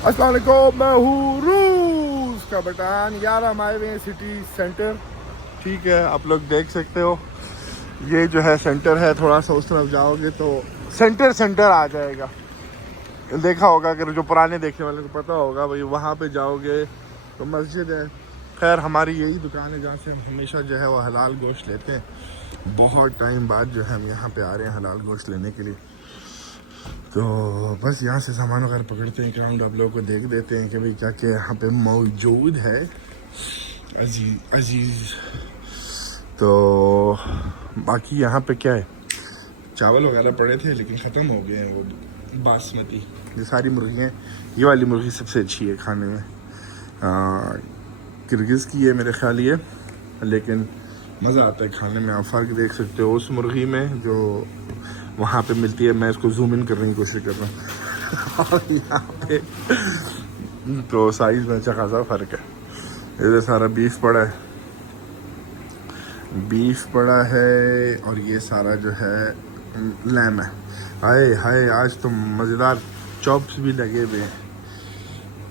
अस्सलाम वालेकुम, मैं हूँ रूस का बटान यार। हम आए हुए हैं सिटी सेंटर। ठीक है, आप लोग देख सकते हो, ये जो है सेंटर है। थोड़ा सा उस तरफ जाओगे तो सेंटर आ जाएगा। देखा होगा, अगर जो पुराने देखने वाले को पता होगा भाई, वहाँ पे जाओगे तो मस्जिद है। खैर, हमारी यही दुकान है जहाँ से हम हमेशा जो है वो हलाल गोश्त लेते हैं। बहुत टाइम बाद जो है हम यहाँ पे आ रहे हैं हलाल गोश्त लेने के लिए। तो बस यहाँ से सामान वगैरह पकड़ते हैं, ग्राउंड आप लोगों को देख देते हैं कि भाई क्या क्या यहाँ पे मौजूद है। अजीज़ तो बाकी यहाँ पे क्या है, चावल वगैरह पड़े थे लेकिन ख़त्म हो गए हैं। वो बासमती, ये सारी मुर्गियाँ, ये वाली मुर्गी सबसे अच्छी है खाने में। किर्गिज़ की है मेरे ख्याल ये, लेकिन मज़ा आता है खाने में। आप फ़र्क देख सकते हो उस मुर्गी में जो वहाँ पे मिलती है। मैं इसको जूम इन करने की कोशिश कर रहा हूँ और यहाँ पे तो साइज़ में अच्छा खासा फ़र्क है। इधर सारा बीफ पड़ा है और ये सारा जो है लैम है। हाय हाय, आज तो मज़ेदार चॉप्स भी लगे हुए हैं।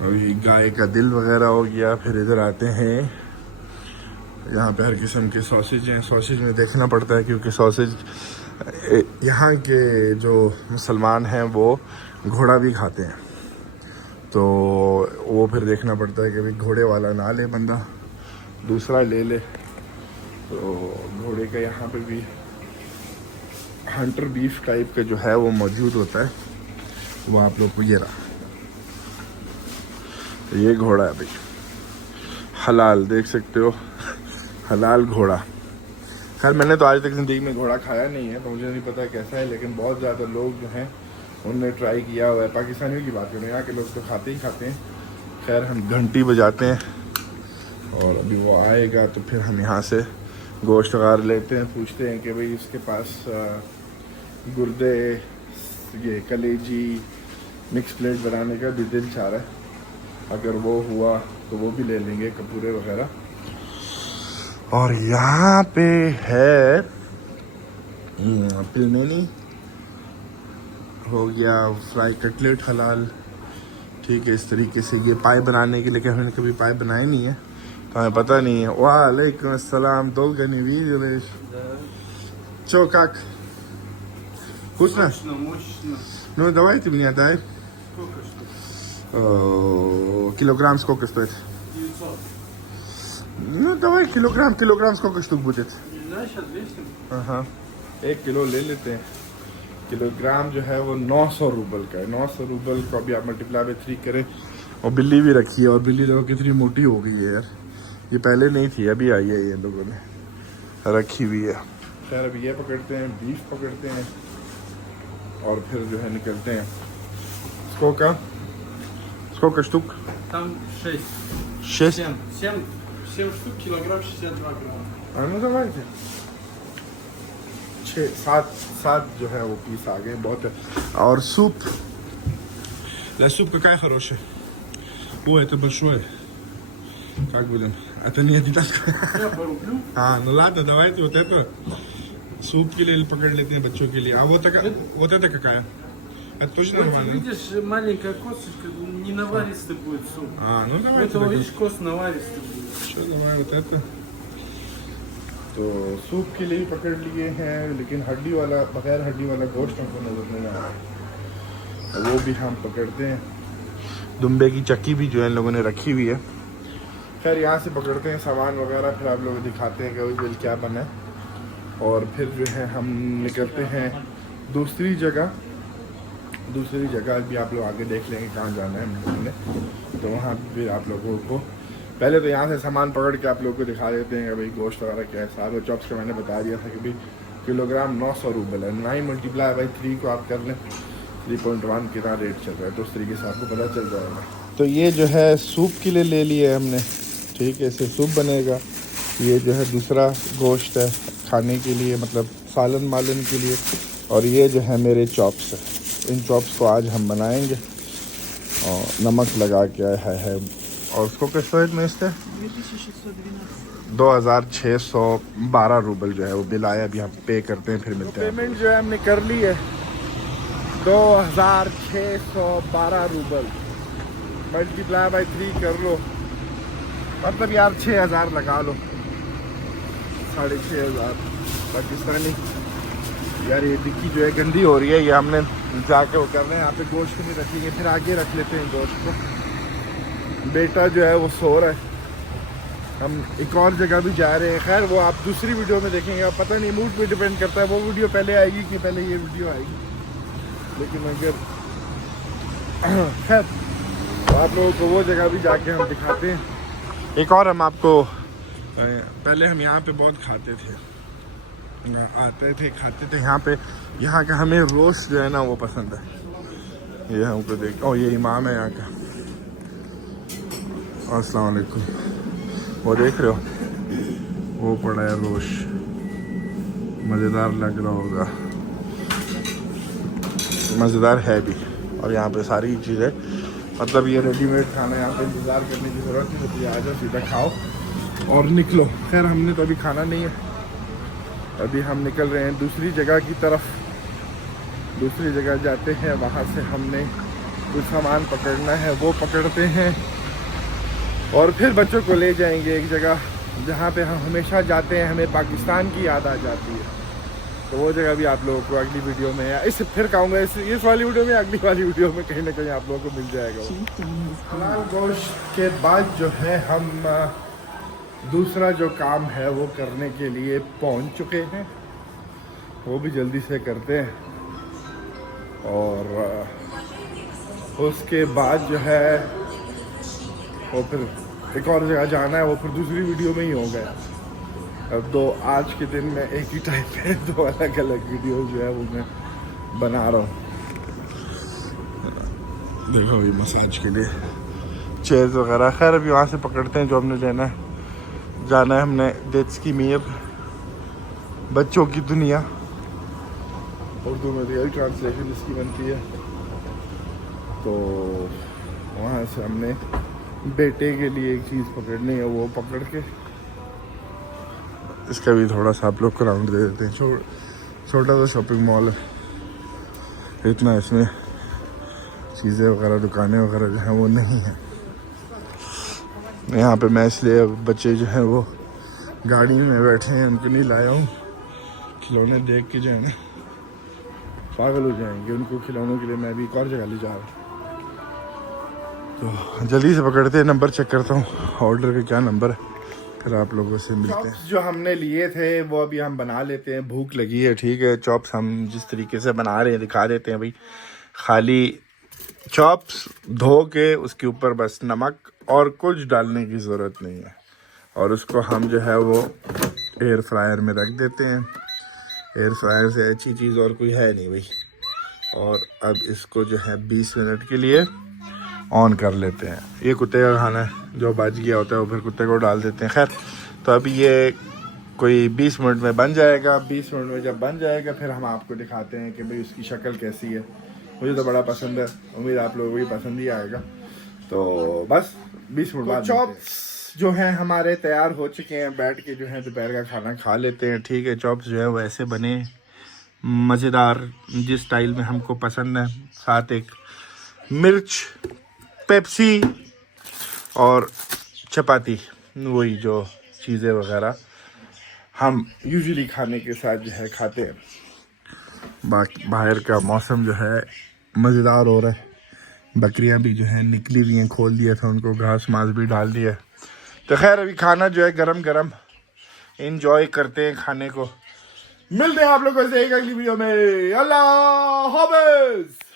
और ये गाय का दिल वगैरह हो गया। फिर इधर आते हैं, यहाँ पे हर किस्म के सॉसेज हैं। सॉसेज में देखना पड़ता है क्योंकि सॉसेज यहाँ के जो मुसलमान हैं वो घोड़ा भी खाते हैं, तो वो फिर देखना पड़ता है कि भाई घोड़े वाला ना ले बंदा, दूसरा ले ले। तो घोड़े का यहाँ पे भी हंटर बीफ टाइप का जो है वो मौजूद होता है। वो आप लोग को ये रहा, ये घोड़ा है भाई, हलाल, देख सकते हो, हलाल घोड़ा। खैर, मैंने तो आज तक ज़िंदगी में घोड़ा खाया नहीं है तो मुझे नहीं पता कैसा है, लेकिन बहुत ज़्यादा लोग जो हैं उनने ट्राई किया हुआ है। पाकिस्तानियों की बात करें, यहाँ के लोग तो खाते ही खाते हैं। खैर, हम घंटी बजाते हैं और अभी वो आएगा तो फिर हम यहाँ से गोश्त वगैरह लेते हैं। पूछते हैं कि भाई इसके पास गुर्दे, ये कलेजी, मिक्स प्लेट बनाने का भी दिल चाह रहा है। अगर वो हुआ तो वो भी ले लेंगे, कपूरे वगैरह। और यहाँ पे है पिलमेनी हो गया, फ्राई कटलेट हलाल। ठीक है, इस तरीके से ये पाए बनाने के लिए, कि हमने कभी पाए बनाए नहीं है तो हमें पता नहीं है। वालेकुम अस्सलाम, dolgani виделись? Чё, как? Вкусно? Мощно. Ну, давайте мне дай. Сколько штук? Килограмм сколько стоит? 900. Ну, давай килограмм сколько штук будет? Не знаю, сейчас 200. हाँ, 1 किलो ले लेते हैं। किलोग्राम जो है वो 900 रूबल का है। 900 रूबल को अभी आप मल्टीप्लाई बाई 3 करें। और बिल्ली भी रखी है, और बिल्ली देखो कितनी मोटी हो गई है यार। ये पहले नहीं थी, अभी आई है, ये लोगों ने रखी हुई है। खैर, अभी ये पकड़ते हैं, बीफ पकड़ते हैं और फिर जो है निकलते हैं। Сколько штук? Там 6. 6? 7 штук, килограмм 62 грамма. ну давайте 6-7 जो है वो पीस आ गए, बहुत है। और सूप, какая хорошая? Ой, это большое. Как будем? Это не один. Я по рублю. Ну ладно, давайте вот это सूप के लिए पकड़ लेते हैं बच्चों के लिए। А вот это какая? Это тоже Вот нормально? видишь, маленькая косточка, не наваристый будет суп. Ну давайте. Это, видишь, кост наваристый будет. Что, давай вот это। तो सूप के लिए पकड़ लिए हैं, लेकिन हड्डी वाला, बगैर हड्डी वाला गोश्त हमको नजर नहीं आ रहा, वो भी हम पकड़ते हैं। दुम्बे की चक्की भी जो है इन लोगों ने रखी हुई है। खैर, यहाँ से पकड़ते हैं सामान वगैरह, फिर आप लोग दिखाते हैं कि वो बिल क्या बना है। और फिर जो है हम निकलते हैं दूसरी जगह भी आप लोग आगे देख लेंगे कहाँ जाना है हमने। तो वहाँ फिर आप लोगों को पहले तो यहाँ से सामान पकड़ के आप लोगों को दिखा देते हैं कि भाई गोश्त वगैरह क्या है। सारे चॉप्स का मैंने बता दिया था कि भाई किलोग्राम 900 रूबल है। 9 मल्टीप्लाई बाई 3 को आप कर लें, 3.1 कितना रेट चल रहा है, तो उस तरीके से आपको पता चल जाएगा। तो ये जो है सूप के लिए ले लिए हमने। ठीक है, इससे सूप बनेगा। ये जो है दूसरा गोश्त है खाने के लिए, मतलब सालन मालन के लिए। और ये जो है मेरे चॉप्स है, इन चॉप्स को आज हम बनाएंगे और नमक लगा के है। और उसको किस रेट में इससे 2612 रूबल जो है वो बिल आया। अभी हम पे करते हैं, फिर मिलते हैं। पेमेंट जो है हमने कर ली है, 2612 रूबल। मल्टीप्लाई बाई 3 कर लो, मतलब यार 6,000 लगा लो, 6,500 पाकिस्तानी। यार ये डिक्की जो है गंदी हो रही है, ये हमने जाके वो कर रहे हैं, यहाँ पे गोश्त नहीं रखेंगे, फिर आगे रख लेते हैं गोश्त को। बेटा जो है वो सो रहा है, हम एक और जगह भी जा रहे हैं। खैर वो आप दूसरी वीडियो में देखेंगे, आप पता नहीं मूड पे डिपेंड करता है, वो वीडियो पहले आएगी कि पहले ये वीडियो आएगी। लेकिन अगर खैर तो आप लोगों को वो जगह भी जाके हम दिखाते हैं। एक और हम आपको, पहले हम यहाँ पे बहुत खाते थे, आते थे खाते थे यहाँ पे। यहाँ का हमें रोस्ट जो है ना वो पसंद है। ये हमको देख, ओ ये इमाम है यहाँ का। अस्सलाम वालेकुम। वो देख रहे हो, वो पड़ा है रोस्ट, मज़ेदार लग रहा होगा, मज़ेदार है भी। और यहाँ पे सारी चीज़ें, मतलब ये रेडीमेड खाना, यहाँ पे इंतज़ार करने की ज़रूरत नहीं होती, आ जाओ सीधा खाओ और निकलो। खैर हमने तो अभी खाना नहीं है, अभी हम निकल रहे हैं दूसरी जगह की तरफ। दूसरी जगह जाते हैं, वहाँ से हमने कुछ सामान पकड़ना है, वो पकड़ते हैं और फिर बच्चों को ले जाएंगे एक जगह जहाँ पे हम हमेशा जाते हैं, हमें पाकिस्तान की याद आ जाती है। तो वो जगह भी आप लोगों को अगली वीडियो में, या इस फिर कहूँगा इस वाली वीडियो में, अगली वाली वीडियो में कहीं ना कहीं आप लोगों को मिल जाएगा। हलाल गोश्त के बाद जो है हम दूसरा जो काम है वो करने के लिए पहुंच चुके हैं, वो भी जल्दी से करते हैं। और उसके बाद जो है वो फिर एक और जगह जाना है, वो फिर दूसरी वीडियो में ही हो गया। अब तो आज के दिन में एक ही टाइप पे 2 अलग अलग वीडियो जो है वो मैं बना रहा हूँ। देखो ये मसाज के लिए चेयर्स वगैरह। खैर अभी वहाँ से पकड़ते हैं जो हमने लेना है। जाना है हमने डेट्स की मीर, बच्चों की दुनिया, उर्दू में रियल ट्रांसलेशन इसकी बनती है। तो वहाँ से हमने बेटे के लिए एक चीज़ पकड़नी है, वो पकड़ के इसका भी थोड़ा सा आप लोग को राउंड दे देते हैं। छोटा सा शॉपिंग मॉल है, इतना इसमें चीज़ें वगैरह, दुकानें वगैरह जो हैं वो नहीं है यहाँ पे। मैं इसलिए बच्चे जो हैं वो गाड़ी में बैठे हैं, उनको नहीं लाया हूँ। खिलौने देख के जो है ना पागल हो जाएंगे, उनको खिलौनों के लिए मैं भी एक और जगह ले जा रहा हूँ। तो जल्दी से पकड़ते हैं, नंबर चेक करता हूँ ऑर्डर का क्या नंबर है, फिर आप लोगों से मिलते हैं। जो हमने लिए थे वो अभी हम बना लेते हैं, भूख लगी है। ठीक है, चॉप्स हम जिस तरीके से बना रहे हैं दिखा देते हैं भाई। खाली चॉप्स धो के उसके ऊपर बस नमक और कुछ डालने की ज़रूरत नहीं है, और उसको हम जो है वो एयर फ्रायर में रख देते हैं। एयर फ्रायर से अच्छी चीज़ और कोई है नहीं भाई। और अब इसको जो है 20 मिनट के लिए ऑन कर लेते हैं। ये कुत्ते का खाना है, जो बच गया होता है वो फिर कुत्ते को डाल देते हैं। खैर तो अभी ये कोई 20 मिनट में बन जाएगा। 20 मिनट में जब बन जाएगा फिर हम आपको दिखाते हैं कि भाई उसकी शक्ल कैसी है। मुझे तो बड़ा पसंद है, उम्मीद आप लोगों को भी पसंद ही आएगा। तो बस 20 मिनट बाद चॉप्स जो हैं हमारे तैयार हो चुके हैं। बैठ के जो है दोपहर का खाना खा लेते हैं। ठीक है, चॉप्स जो है वो ऐसे बने मज़ेदार, जिस स्टाइल में हमको पसंद है। साथ एक मिर्च, पेप्सी और चपाती, वही जो चीज़ें वगैरह हम यूजुअली खाने के साथ जो है खाते हैं। बाकी बाहर का मौसम जो है मज़ेदार हो रहा है। बकरियां भी जो है निकली हुई हैं, खोल दिया था उनको, घास मास भी डाल दिया। तो खैर अभी खाना जो है गरम गरम एंजॉय करते हैं खाने को। मिलते हैं आप लोगों से एक अगली वीडियो में। अल्लाह हाफ़िज़।